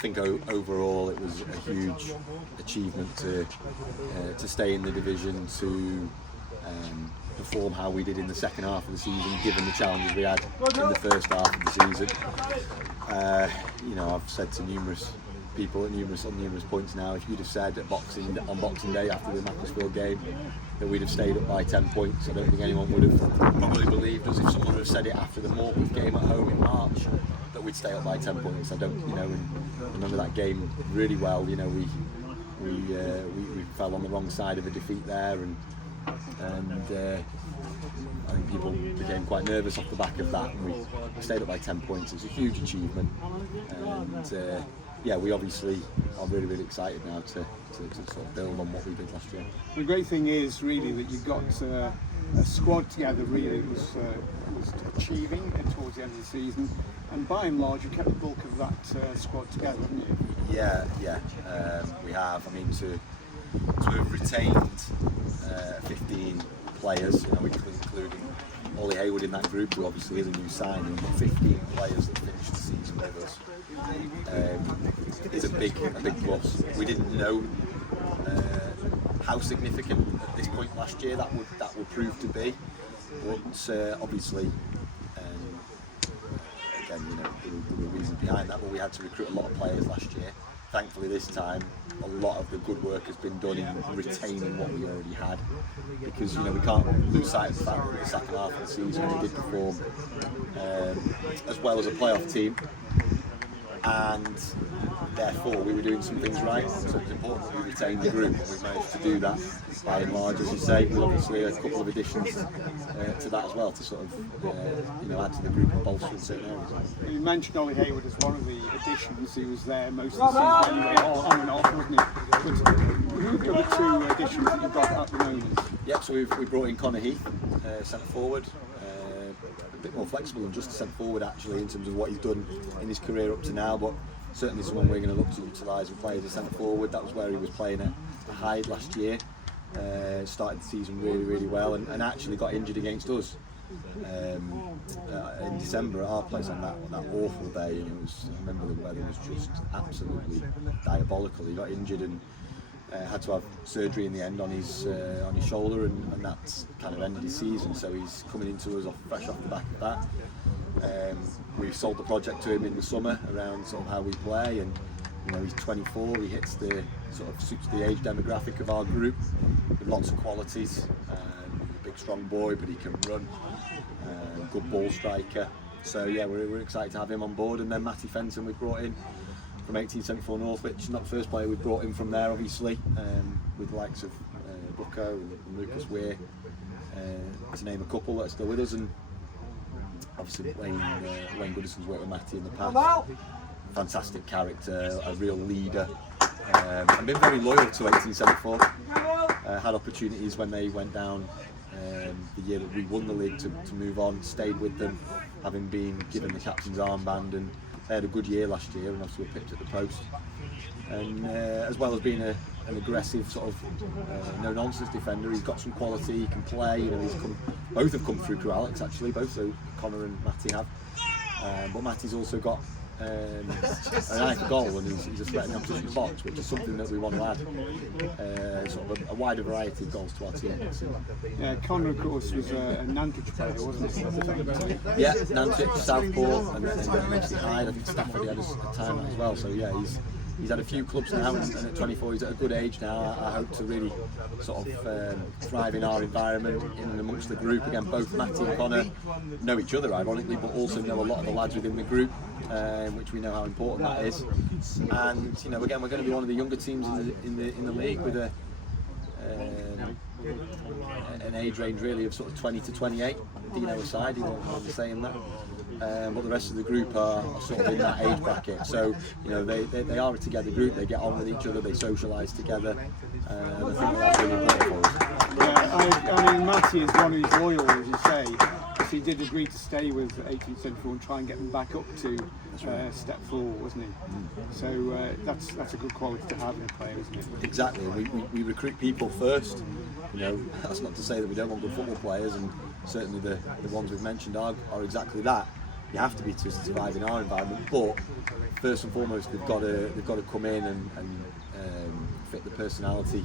think overall it was a huge achievement to stay in the division, to perform how we did in the second half of the season, given the challenges we had in the first half of the season. I've said to numerous people on numerous points now, if you'd have said on Boxing Day after the Macclesfield game that we'd have stayed up by 10 points, I don't think anyone would have probably believed us. If someone would have said it after the Morpeth game at home in March that we'd stay up by 10 points, I don't, and remember that game really well. We fell on the wrong side of a defeat there, and I think people became quite nervous off the back of that, and we stayed up by 10 points. It's a huge achievement, and we obviously are really, really excited now to sort of build on what we did last year. The great thing is really that you've got a squad together really was achieving towards the end of the season, and by and large you kept the bulk of that squad together, haven't you? Yeah, we have. I mean, to have retained 15 players, including Ollie Hayward in that group, who obviously is a new signing, 15 players that finished the season with us, is a big plus. We didn't know how significant at this point last year that would prove to be, but obviously, again, there were reasons behind that, but we had to recruit a lot of players last year. Thankfully this time a lot of the good work has been done in retaining what we already had, because we can't lose sight of the fact that in the second half of the season we did perform as well as a playoff team, and therefore we were doing some things right, so it's important that we retain the group, and we've managed to do that by and large, as you say, with obviously a couple of additions to that as well, to sort of add to the group and bolster in certain areas. You mentioned Ollie Hayward as one of the additions. He was there most of the season anyway, on and off, wasn't he? But who are the other two additions that you've got at the moment? Yeah, so we brought in Connor Heath, centre forward, a bit more flexible than just a centre forward actually in terms of what he's done in his career up to now, but certainly someone we're going to look to utilise and play as a centre forward. That was where he was playing at Hyde last year. Started the season really, really well, and actually got injured against us in December at our place on that awful day. And I remember the weather was just absolutely diabolical. He got injured and had to have surgery in the end on his shoulder, and that's kind of ended his season. So he's coming into us fresh off the back of that. We sold the project to him in the summer around sort of how we play, and he's 24. He hits suits the age demographic of our group with lots of qualities. A big strong boy, but he can run. Good ball striker. So yeah, we're excited to have him on board. And then Matty Fenton we brought in from 1874 Northwich, not the first player we've brought in from there, obviously, with the likes of Bucko and Lucas Weir, to name a couple that are still with us. And obviously Wayne Goodison's worked with Matty in the past. Fantastic character, a real leader, and been very loyal to 1874. Had opportunities when they went down the year that we won the league to move on, stayed with them, having been given the captain's armband, and they had a good year last year, and obviously were picked at the post. And as well as being an aggressive sort of no-nonsense defender, he's got some quality, he can play. Both have come through Alex actually, both, so Connor and Matty have. But Matty's also got an eye for goal, and he's a threat in the opposition box, which is something that we want to add, sort of a wider variety of goals to our team. Yeah, Connor of course was a Nantwich player, wasn't he? Yeah, Nantwich, Southport, and then actually Hyde. I think Stafford he had a time as well. So yeah, he's had a few clubs now, and at 24 he's at a good age now. I hope to really sort of thrive in our environment, in and amongst the group. Again, both Matty and Connor know each other ironically, but also know a lot of the lads within the group, which we know how important that is. And again, we're going to be one of the younger teams in the league with an age range really of sort of 20 to 28. Dino aside, he won't mind saying that. But the rest of the group are sort of in that age bracket. So they are a together group. They get on with each other. They socialise together. And I think that's really important for us. Yeah, I mean, Matty is one who's loyal, as you say. He did agree to stay with 1874 and try and get them back up to step 4, wasn't he? So that's a good quality to have in a player, isn't it? Exactly. We recruit people first. That's not to say that we don't want good football players, and certainly the ones we've mentioned are exactly that. you have to be to survive in our environment. But first and foremost, they've got to come in and fit the personality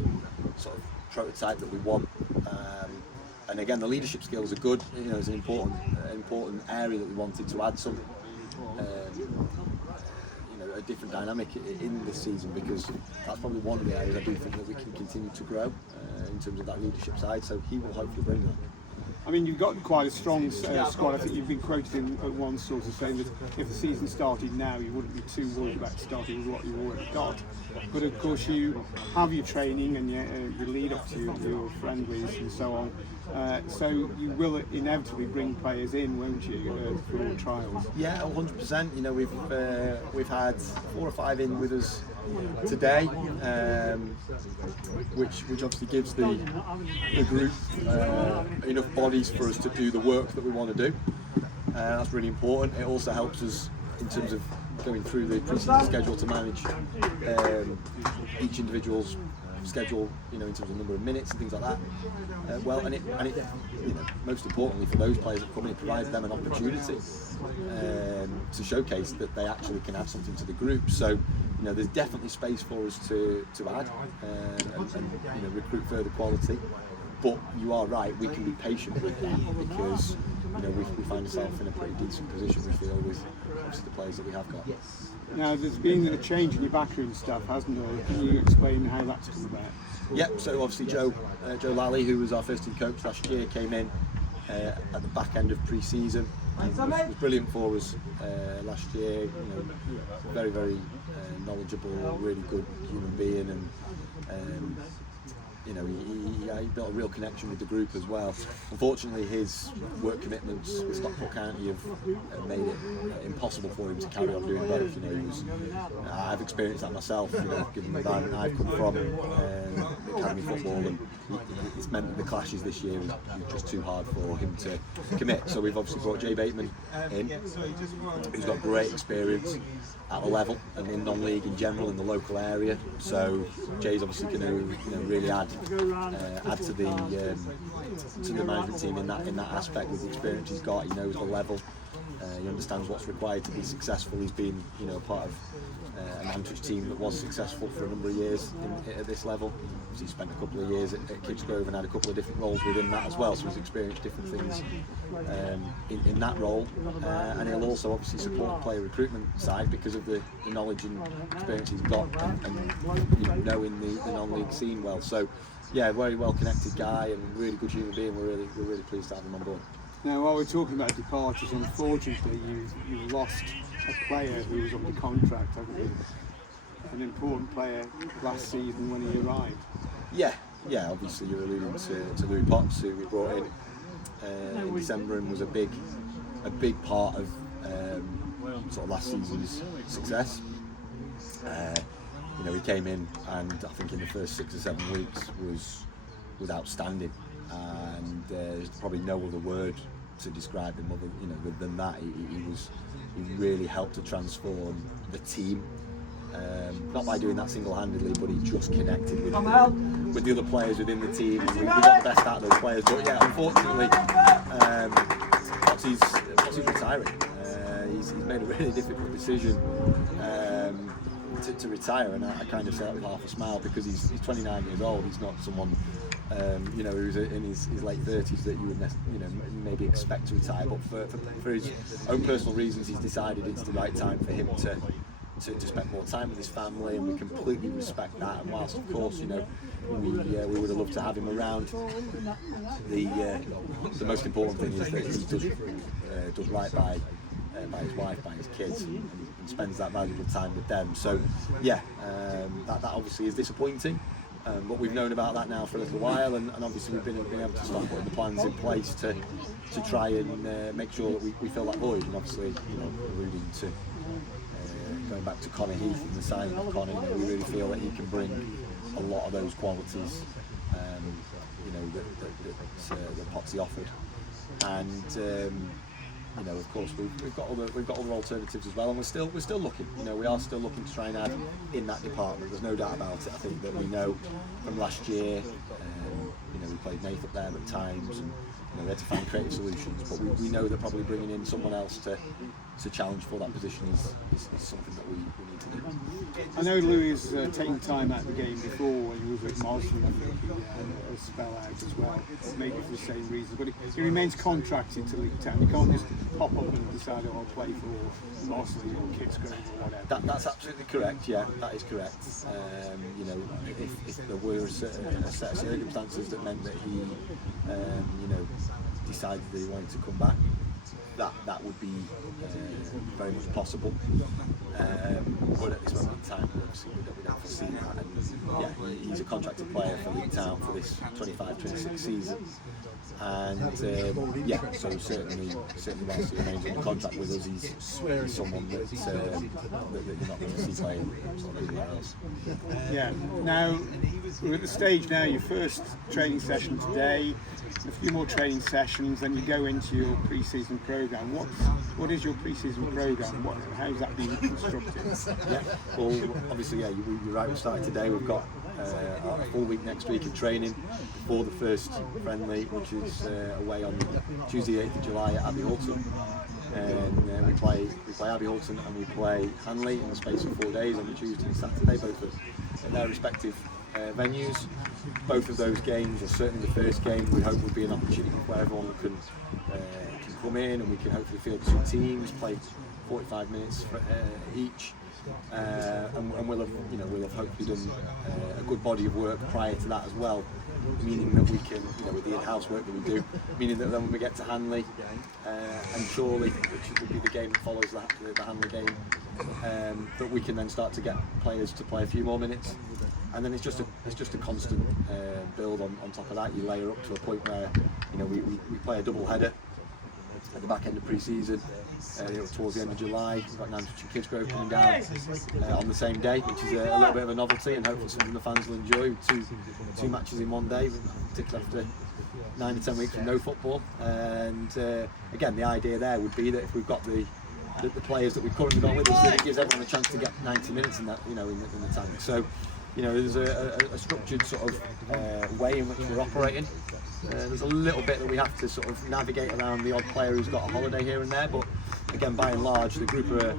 sort of prototype that we want. And again, the leadership skills are good. You know, it's an important area that we wanted to add some, a different dynamic in this season, because that's probably one of the areas I do think that we can continue to grow in terms of that leadership side. So he will hopefully bring that. I mean, you've got quite a strong squad. I think you've been quoted in one source as saying that if the season started now, you wouldn't be too worried about starting with what you've already got. But of course, you have your training and your lead up to your friendlies and so on. So you will inevitably bring players in, won't you, for all trials? Yeah, 100%. You know, we've had 4 or 5 in with us today, which obviously gives the group enough bodies for us to do the work that we want to do. That's really important. It also helps us in terms of going through the pre-season schedule to manage each individual's schedule, in terms of number of minutes and things like that. And it most importantly for those players that come in, it provides them an opportunity to showcase that they actually can add something to the group. So, there's definitely space for us to add and recruit further quality. But you are right, we can be patient with that, because we find ourselves in a pretty decent position, we feel, with obviously the players that we have got. Now, there's been a change in your backroom stuff, hasn't there? Can you explain how that's come about? Yep, so obviously Joe Lally, who was our first team coach last year, came in at the back end of pre-season. It was brilliant for us last year. Very, very knowledgeable, really good human being, and he built a real connection with the group as well. Unfortunately, his work commitments with Stockport County have made it impossible for him to carry on doing both. I've experienced that myself, given the environment I've come from, academy football, and it's meant that the clashes this year was just too hard for him to commit. So we've obviously brought Jay Bateman in, who's got great experience at a level and in non-league in general in the local area. So Jay's obviously going to really add to the management team in that aspect with the experience he's got. He knows the level, he understands what's required to be successful. He's been part of an Antwich team that was successful for a number of years at this level. He spent a couple of years at Kidsgrove and had a couple of different roles within that as well, so he's experienced different things in that role, and he'll also obviously support the player recruitment side because of the knowledge and experience he's got and knowing the non-league scene well. So yeah, very well connected guy and really good human being. We're really pleased to have him on board. Now, while we're talking about departures, unfortunately you lost a player who was under contract, haven't you? An important player last season when he arrived. Yeah. Obviously, you're alluding to Louis Potts, who we brought in December and was a big part of sort of last season's success. He came in, and I think in the first 6 or 7 weeks was outstanding, and there's probably no other word to describe him other than that. He really helped to transform the team. Not by doing that single-handedly, but he just connected with the other players within the team. We got the best out of those players, but yeah, unfortunately, Potsy's retiring. He's made a really difficult decision to retire, and I kind of say that with half a smile, because he's 29 years old. He's not someone who's in his late 30s that you would maybe expect to retire, but for his own personal reasons, he's decided it's the right time for him to spend more time with his family, and we completely respect that. And whilst of course we would have loved to have him around, the most important thing is that he does right by his wife, by his kids, and spends that valuable time with them. So yeah, that obviously is disappointing, but we've known about that now for a little while, and obviously we've been able to start putting the plans in place to try and make sure that we fill that void. And obviously, alluding to going back to Connor Heath and the signing of Connor, we really feel that he can bring a lot of those qualities that Potsy offered, and of course we've got other alternatives as well, and we're still looking. We are still looking to try and add in that department. There's no doubt about it. I think that we know from last year, we played Nath up there at times, and we had to find creative solutions. But we know that probably bringing in someone else to challenge for that position is something that we need to do. I know Louis has taken time out of the game before when he was at Marsden. I think he had a spell out as well, maybe for the same reason. But he remains contracted to League Town. He can't just pop up and decide, oh, I'll play for Marsden or Kids Grove or whatever. That's absolutely correct. Yeah, that is correct. You know, if there were a set of circumstances that meant that he, you know, decided that he wanted to come back, that would be very much possible. But at this moment in time, obviously we don't foresee that. And yeah, he's a contracted player for League Town for this 25-26 season. And yeah, so certainly whilst he remains under contract with us, he's someone that you're not going to see playing sort of anywhere else. Yeah. Now we're at the stage now. Your first training session today, a few more training sessions, then you go into your pre-season program. What is your pre-season program? How's that being constructed? Yeah. Well, obviously, yeah, you're right. We started today. We've got a full week next week of training before the first friendly, which is away on Tuesday 8th of July at Abbey Alton. And we play Abbey Alton and we play Hanley in the space of 4 days on the Tuesday and Saturday, both at their respective venues. Both of those games, or certainly the first game, we hope will be an opportunity where everyone can come in and we can hopefully field two teams, play 45 minutes for, each. And we'll have hopefully done a good body of work prior to that as well, meaning that we can, with the in-house work that we do, meaning that then when we get to Hanley and Chorley, which will be the game that follows the Hanley game, that we can then start to get players to play a few more minutes, and then it's just a constant build on top of that. You layer up to a point where we play a double header at the back end of pre-season. Towards the end of July, we've got Nantucket Kids Grove coming down on the same day, which is a little bit of a novelty and hopefully something the fans will enjoy. Two matches in one day, particularly after 9 to 10 weeks of no football. And again, the idea there would be that if we've got the players that we've currently got with us, that it gives everyone a chance to get 90 minutes in that, in the tank. So, there's a structured sort of way in which we're operating. There's a little bit that we have to sort of navigate around the odd player who's got a holiday here and there, but again, by and large, the group are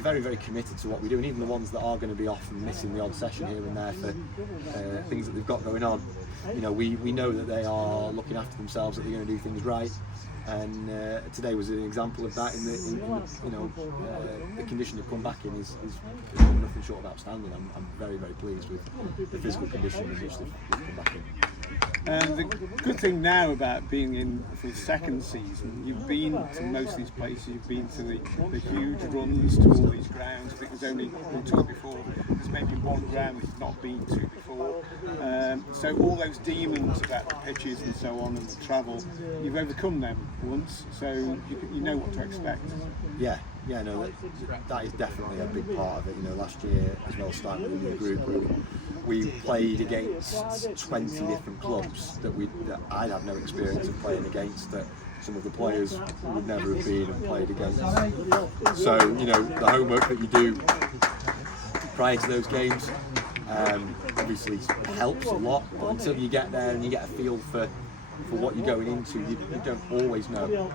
very, very committed to what we do, and even the ones that are going to be off and missing the odd session here and there for things that they've got going on, we know that they are looking after themselves, that they're going to do things right. And today was an example of that. The condition they've come back in is nothing short of outstanding. I'm very, very pleased with the physical condition in which they've come back in. And the good thing now about being in for the second season, you've been to most of these places, you've been to the huge runs to all these grounds. I think there's only, we talked before, there's maybe one ground that you've not been to before. So all those demons about the pitches and so on and the travel, you've overcome them once, so you know what to expect. Yeah, no, that is definitely a big part of it. Last year as well, starting with the new group, we played against 20 different clubs that I'd have no experience of playing against, that some of the players would never have been and played against. So, the homework that you do prior to those games obviously helps a lot, but until you get there and you get a feel for what you're going into, you don't always know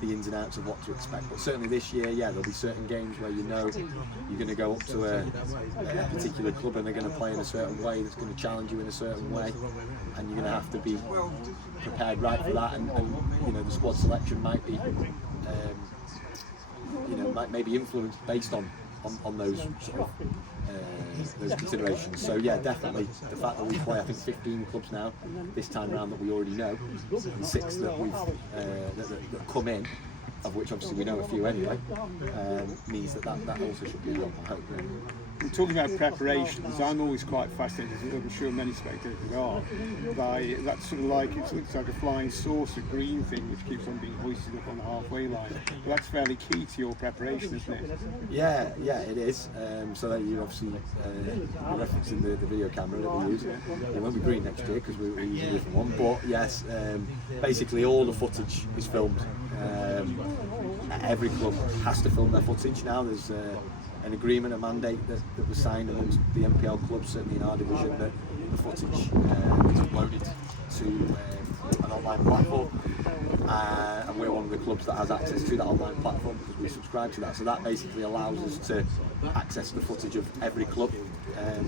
the ins and outs of what to expect. But certainly this year, there'll be certain games where you're going to go up to a particular club and they're going to play in a certain way that's going to challenge you in a certain way, and you're going to have to be prepared right for that. And the squad selection might be maybe influenced based on those sort of those considerations. So definitely the fact that we play, I think 15 clubs now this time around that we already know, and 6 that we've that come in, of which obviously we know a few anyway, means that also should be a help, I hope. We're talking about preparations. I'm always quite fascinated, as I'm sure many spectators are, by that sort of it looks like a flying saucer green thing which keeps on being hoisted up on the halfway line. But that's fairly key to your preparation, isn't it? Yeah, it is. So that you obviously referencing the video camera that we use. It won't be green next year because we're using a different one. But yes, basically all the footage is filmed Every club has to film their footage now. There's an agreement, a mandate that was signed amongst the NPL clubs, certainly in our division, that the footage is uploaded to an online platform, and we're one of the clubs that has access to that online platform because we subscribe to that. So that basically allows us to access the footage of every club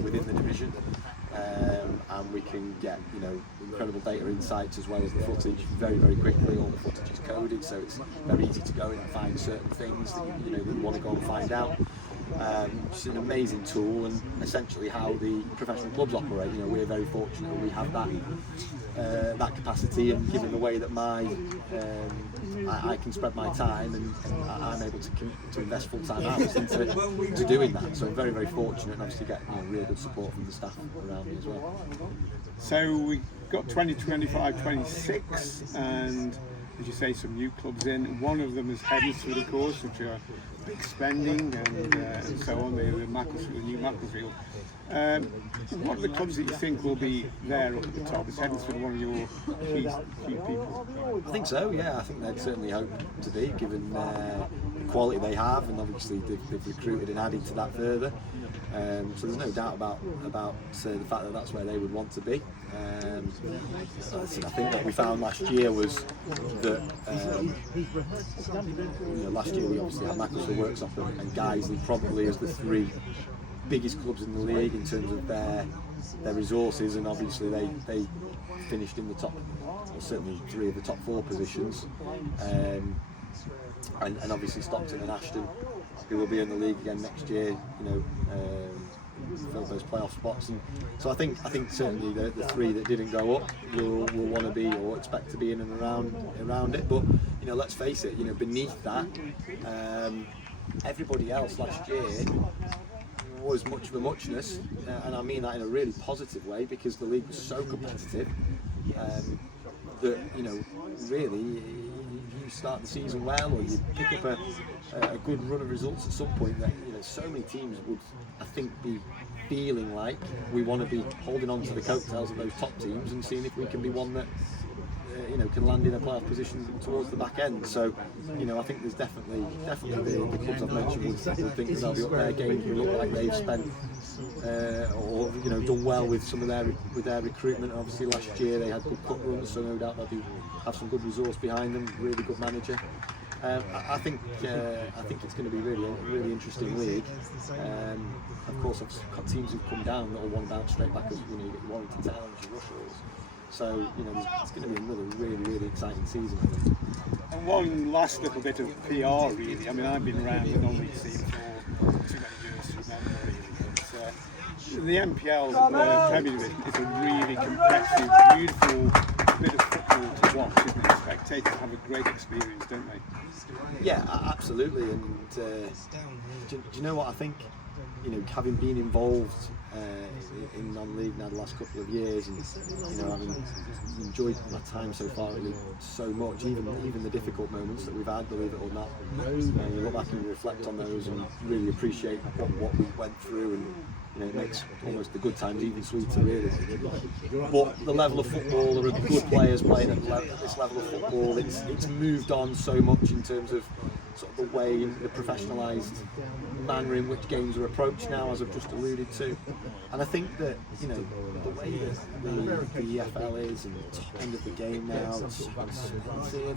within the division, and we can get incredible data insights as well as the footage very, very quickly. All the footage is coded, so it's very easy to go in and find certain things that that you want to go and find out. It's an amazing tool, and essentially how the professional clubs operate. We're very fortunate we have that capacity, and given the way that I can spread my time, and I'm able to invest full-time hours into doing that. So I'm very, very fortunate, and obviously get real good support from the staff around me as well. So we got 2025, 26, and as you say, some new clubs in. One of them is Huddersfield, of course, which are big spending and so on. The new Macclesfield. What are the clubs that you think will be there up at the top? Is Huddersfield one of your key people? I think so, yeah. I think they'd certainly hope to be, given the quality they have, and obviously they've recruited and added to that further. So there's no doubt about the fact that that's where they would want to be. I think what we found last year was that last year we obviously had Macclesfield, Worksop and Guiseley probably as the three biggest clubs in the league in terms of their resources, and obviously they finished in the top, or certainly 3 of the top 4 positions, and obviously Stockton and Ashton, who will be in the league again next year, fill those playoff spots. And so I think certainly the 3 that didn't go up will want to be or expect to be in and around it. But let's face it, beneath that, everybody else last year was much of a muchness, and I mean that in a really positive way, because the league was so competitive that really you start the season well, or you pick up a good run of results at some point, that so many teams would, I think, be feeling like we want to be holding on to the coattails of those top teams and seeing if we can be one that can land in a playoff position towards the back end. So I think there's definitely the clubs I've mentioned would think that they'll be up there. Games will look like they've spent or done well with some of their recruitment. Obviously last year they had good cup runs, so no doubt they'll have some good resource behind them. Really good manager. I think it's going to be really interesting league. Of course, I've got teams who've come down that will want to bounce straight back, as you get your Warrington Towns, your Rushells. So it's going to be another really exciting season, I think. And one last little bit of PR, really. I mean, I've been around the non-league scene for too many years to remember, really. The NPL Premier Division is a really competitive, beautiful bit of football to watch, isn't it? Spectators have a great experience, don't they? Yeah, absolutely. And do you know what I think? Having been involved in non-league now the last couple of years, and having enjoyed my time so far really so much, even the difficult moments that we've had, believe it or not, you look back and you reflect on those and really appreciate what we went through, and it makes almost the good times even sweeter, really. But the level of football, there are good players playing at this level of football. It's moved on so much in terms of sort of the way, the professionalised manner in which games are approached now, as I've just alluded to. And I think that the way that the EFL is, and the top end of the game now, it's so expensive,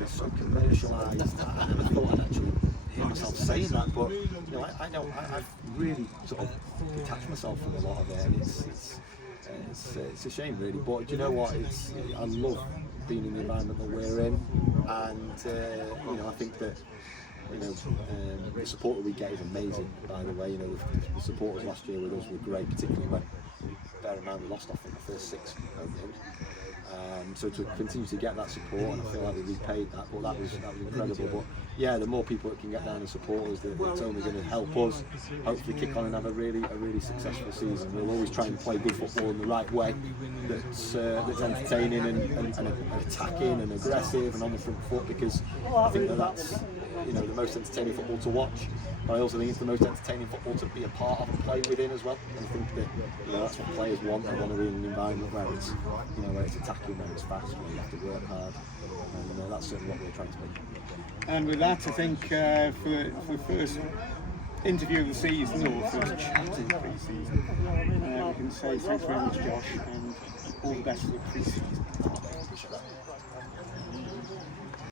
it's so commercialised. I never thought I'd actually hear myself saying that, but I've really sort of detached myself from a lot of it, and it's a shame, really. But do you know what? I love being in the environment that we're in, and I think that the support that we get is amazing. By the way, the supporters last year with us were great, particularly when, bear in mind, we lost, I think, the first 6 games. So to continue to get that support, and I feel like we repaid that, but that was incredible. But yeah, the more people that can get down and support us, it's only going to help us hopefully kick on and have a really successful season. We'll always try and play good football in the right way, that's entertaining and attacking and aggressive and on the front foot, because I think that's the most entertaining football to watch. But I also think it's the most entertaining football to be a part of and play within as well. And I think that that's what players want. They want to be in an environment where it's where it's attacking, where it's fast, where you have to work hard, and that's certainly what we're trying to be. And with that, I think for the first interview of the season, or first chat in pre-season, we can say thanks very much, Josh, and all the best for the pre-season. Appreciate that.